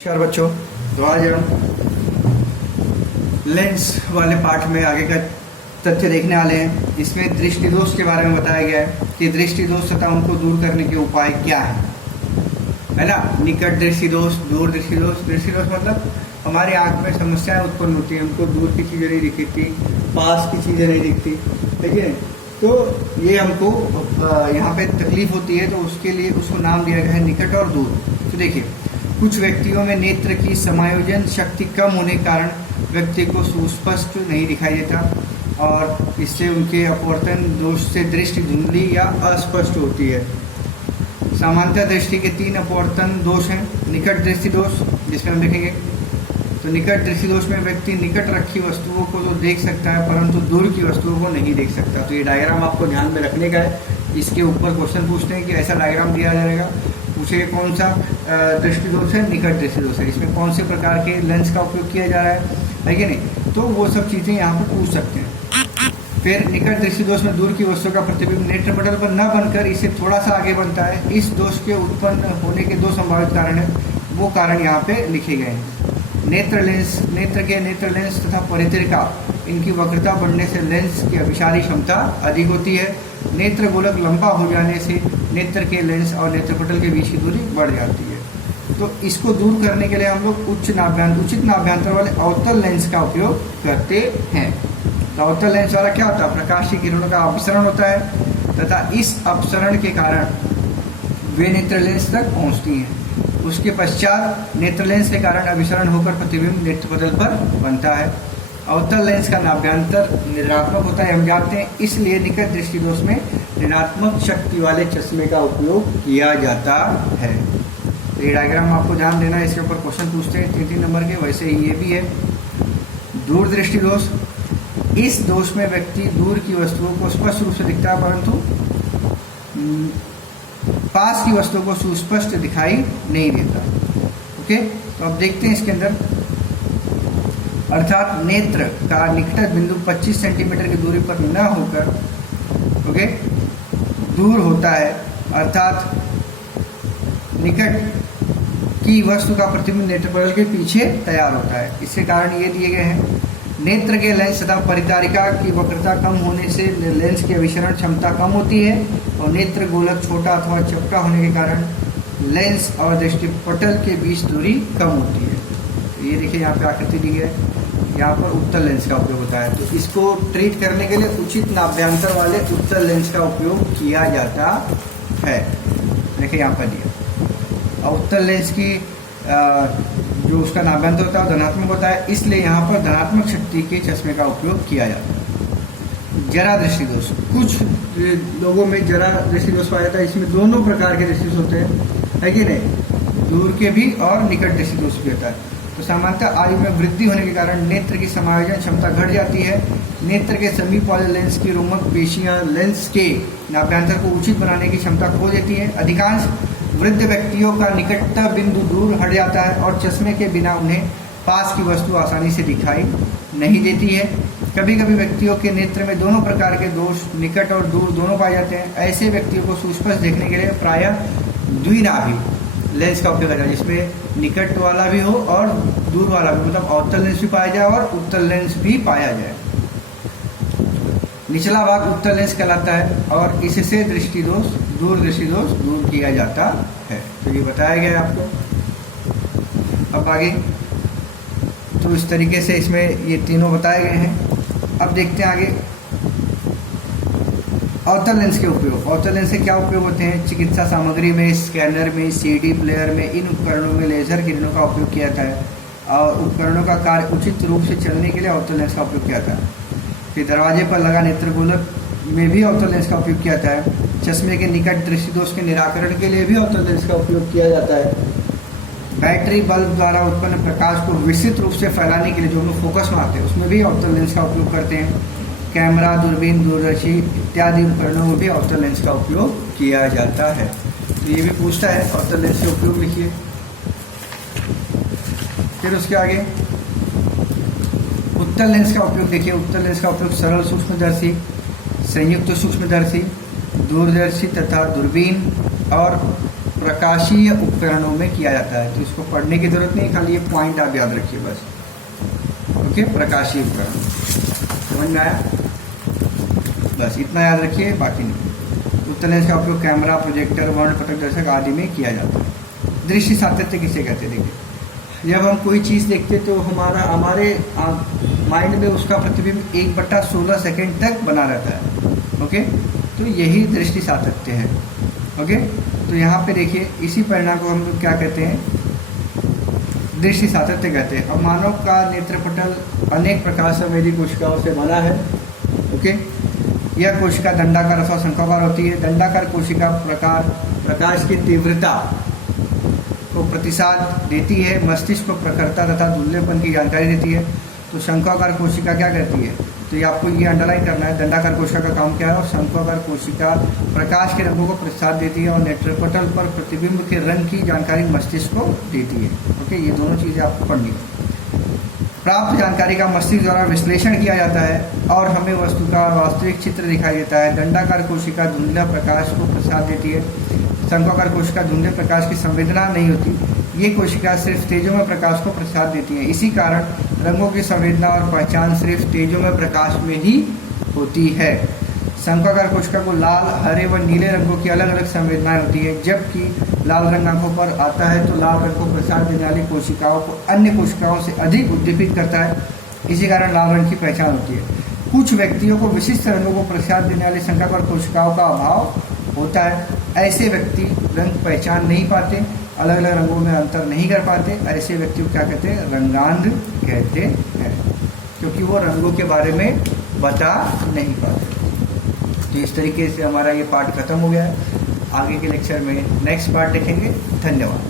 नमस्कार बच्चों। तो आज हम लेंस वाले पाठ में आगे का तथ्य देखने वाले हैं। इसमें दृष्टि दोष के बारे में बताया गया है कि दृष्टि दोष तथा उनको दूर करने के उपाय क्या है ना। निकट दृष्टि दोष, दूर दृष्टि दोष। दृष्टि दोष मतलब हमारी आंख में समस्याएं उत्पन्न होती हैं, हमको दूर की चीज़ें नहीं दिखती, पास की चीज़ें नहीं दिखती, ठीक है। तो ये हमको यहाँ पे तकलीफ होती है, तो उसके लिए उसको नाम दिया गया है निकट और दूर। तो देखिए, कुछ व्यक्तियों में नेत्र की समायोजन शक्ति कम होने के कारण व्यक्ति को सुस्पष्ट नहीं दिखाई देता और इससे उनके अपवर्तन दोष से दृष्टि धुंधली या अस्पष्ट होती है। सामान्यतः दृष्टि के 3 अपवर्तन दोष हैं। निकट दृष्टि दोष, जिसमें हम देखेंगे, तो निकट दृष्टि दोष में व्यक्ति निकट रखी वस्तुओं को तो देख सकता है परंतु दूर की वस्तुओं को नहीं देख सकता। तो ये डायग्राम आपको ध्यान में रखने का है। इसके ऊपर क्वेश्चन पूछते हैं कि ऐसा डायग्राम दिया जाएगा, पूछे कौन सा दृष्टि दोष है, निकट दृष्टि दोष है, इसमें कौन से प्रकार के लेंस का उपयोग किया जा रहा है कि नहीं। तो वो सब चीज़ें यहाँ पर पूछ सकते हैं। फिर निकट दृष्टि दोष में दूर की वस्तु का प्रतिबिंब नेत्र पटल पर न बनकर इसे थोड़ा सा आगे बनता है। इस दोष के उत्पन्न होने के 2 संभावित कारण हैं, वो कारण यहाँ पे लिखे गए हैं। नेत्र लेंस, नेत्र के नेत्र लेंस तथा परितरिका, इनकी वक्रता बढ़ने से लेंस की अभिसारी क्षमता अधिक होती है। नेत्र गोलक लंबा हो जाने से नेत्र के लेंस और नेत्रपटल के बीच की दूरी बढ़ जाती है। तो इसको दूर करने के लिए हम लोग उचित नाभ्यंतर वाले अवतल लेंस का उपयोग करते हैं। तो अवतल लेंस वाला क्या होता है, प्रकाश की किरणों का अपसरण होता है तथा इस अपसरण के कारण वे नेत्र लेंस तक पहुँचती हैं। उसके पश्चात नेत्र लेंस के कारण अभिसरण होकर प्रतिबिंब नेत्रपटल पर बनता है। अवतल लेंस का नाभ्यंतर ऋणात्मक होता है, हम जानते हैं, इसलिए निकट दृष्टि दोष में ऋणात्मक शक्ति वाले चश्मे का उपयोग किया जाता है। तो ये डायग्राम आपको ध्यान देना है, इसके ऊपर क्वेश्चन पूछते हैं 3-3 नंबर के। वैसे ही ये भी है दूर दृष्टि दोष। इस दोष में व्यक्ति दूर की वस्तुओं को स्पष्ट रूप से दिखता है परंतु पास की वस्तुओं को सुस्पष्ट दिखाई नहीं देता। ओके, तो अब देखते हैं इसके अंदर, अर्थात नेत्र का निकटतम बिंदु 25 सेंटीमीटर की दूरी पर न होकर ओके दूर होता है, अर्थात निकट की वस्तु का प्रतिबिंब नेत्रपटल के पीछे तैयार होता है। इसके कारण ये दिए गए हैं। नेत्र के लेंस तथा परितारिका की वक्रता कम होने से लेंस की अभिसरण क्षमता कम होती है और नेत्र गोलक छोटा अथवा चपटा होने के कारण लेंस और दृष्टिपटल के बीच दूरी कम होती है। तो ये देखिए, यहाँ पे आकृति दी है, यहाँ पर उत्तल लेंस का उपयोग होता है। तो इसको ट्रीट करने के लिए उचित नाभ्यंतर वाले उत्तल लेंस का उपयोग किया जाता है। देखिए यहाँ पर दिया, और उत्तल लेंस की जो उसका नाभ्यंतर होता है धनात्मक होता है, इसलिए यहाँ पर धनात्मक शक्ति के चश्मे का उपयोग किया जाता है। जरा दृष्टि दोष, कुछ लोगों में जरा दृष्टि दोष पाया जाता है। इसमें दोनों प्रकार के दृष्टि दोष होते हैं, है कि नहीं, दूर के भी और निकट दृष्टि दोष भी होता है। तो सामान्यतः आयु में वृद्धि होने के कारण नेत्र की समायोजन क्षमता घट जाती है। नेत्र के समीप वाले लेंस की रोमक पेशियां लेंस के नाभ्यंतर को उचित बनाने की क्षमता खो देती है। अधिकांश वृद्ध व्यक्तियों का निकटतम बिंदु दूर हट जाता है और चश्मे के बिना उन्हें पास की वस्तु आसानी से दिखाई नहीं देती है। कभी कभी व्यक्तियों के नेत्र में दोनों प्रकार के दोष, निकट और दूर, दोनों पाए जाते हैं। ऐसे व्यक्तियों को सुस्पष्ट देखने के लिए प्रायः द्विनाभि लेंस का उपयोग किया जाए, जिसमें निकट वाला भी हो और दूर वाला भी, मतलब अवतल लेंस भी पाया जाए और उत्तल लेंस भी पाया जाए। निचला भाग उत्तल लेंस कहलाता है और इससे दृष्टि दोष, दूर दृष्टि दोष दूर किया जाता है। तो ये बताया गया है आपको। अब आगे, तो इस तरीके से इसमें ये तीनों बताए गए हैं। अब देखते हैं आगे अवतल लेंस के उपयोग। अवतल लेंस से क्या उपयोग होते हैं, चिकित्सा सामग्री में, स्कैनर में, सीडी प्लेयर में, इन उपकरणों में लेजर किरणों का उपयोग किया जाता है और उपकरणों का कार्य उचित रूप से चलने के लिए अवतल लेंस का उपयोग किया जाता है। फिर दरवाजे पर लगा नेत्र गोलक में भी अवतल लेंस का उपयोग किया जाता है। चश्मे के निकट दृष्टि दोष के निराकरण के लिए भी अवतल लेंस का उपयोग किया जाता है। बैटरी बल्ब द्वारा उत्पन्न प्रकाश को विस्तृत रूप से फैलाने के लिए जो हम लोग फोकस मारते हैं, उसमें भी अवतल लेंस का उपयोग करते हैं। कैमरा, दूरबीन, दूरदर्शी इत्यादि उपकरणों में भी अवतल लेंस का उपयोग किया जाता है। तो ये भी पूछता है अवतल लेंस के उपयोग लिखिए। फिर उसके आगे उत्तल लेंस का उपयोग देखिए। उत्तल लेंस का उपयोग सरल सूक्ष्मदर्शी, संयुक्त सूक्ष्मदर्शी, दूरदर्शी तथा दूरबीन और प्रकाशीय उपकरणों में किया जाता है। तो इसको पढ़ने की जरूरत नहीं, खाली ये पॉइंट आप याद रखिए बस। ओके, प्रकाशीय उपकरण समझ में आया? बस इतना याद रखिए, बाकी नहीं। उत्तल लेंस का उपयोग कैमरा, प्रोजेक्टर, वर्णपटक दर्शक आदि में किया जाता है। दृष्टि सातत्य किसे कहते हैं? देखिए, जब हम कोई चीज़ देखते तो हमारे माइंड में उसका प्रतिबिंब 1/16 सेकेंड तक बना रहता है। ओके, तो यही दृष्टि सातत्य है। ओके, तो यहाँ पे देखिए, इसी परिणाम को हम लोग क्या कहते हैं? दृष्टि सातत्य कहते हैं। अब मानव का नेत्रपटल अनेक प्रकार संवेदी कोशिकाओं से बना है। ओके, यह कोशिका दंडाकार अथवा शंक्वाकार होती है। दंडाकार कोशिका प्रकाश की तीव्रता को प्रतिसाद देती है, मस्तिष्क को प्रखरता तथा धुंधलेपन की जानकारी देती है। तो शंक्वाकार कोशिका क्या करती है? तो ये आपको ये अंडरलाइन करना है, दंडाकार कोशिका का काम क्या है। और शंक्वाकार कोशिका प्रकाश के रंगों को प्रतिसाद देती है और नेत्रपटल पर प्रतिबिंब के रंग की जानकारी मस्तिष्क को देती है। ओके, ये दोनों चीज़ें आपको पढ़नी है। प्राप्त जानकारी का मस्तिष्क द्वारा विश्लेषण किया जाता है और हमें वस्तु का वास्तविक चित्र दिखाई देता है। दंडाकार कोशिका धुंधला प्रकाश को प्रसाद देती है। शंक्वाकार कोशिका धुंधले प्रकाश की संवेदना नहीं होती। ये कोशिका सिर्फ तेजोमय प्रकाश को प्रसाद देती है। इसी कारण रंगों की संवेदना और पहचान सिर्फ तेजोमय प्रकाश में ही होती है। शंक्वाकार कोशिका को लाल, हरे व नीले रंगों की अलग अलग संवेदनाएं होती है। जबकि लाल रंग आंखों पर आता है तो लाल रंग को प्रसाद देने वाली कोशिकाओं को अन्य कोशिकाओं से अधिक उद्दीपित करता है। इसी कारण लाल रंग की पहचान होती है। कुछ व्यक्तियों को विशिष्ट रंगों को प्रसाद देने वाली शंक्वाकार कोशिकाओं का अभाव होता है। ऐसे व्यक्ति रंग पहचान नहीं पाते, अलग अलग रंगों में अंतर नहीं कर पाते। ऐसे व्यक्ति को क्या कहते हैं? रंगांध कहते हैं, क्योंकि वो रंगों के बारे में बता नहीं पाते। तो इस तरीके से हमारा ये पार्ट खत्म हो गया है। आगे के लेक्चर में नेक्स्ट पार्ट देखेंगे। धन्यवाद।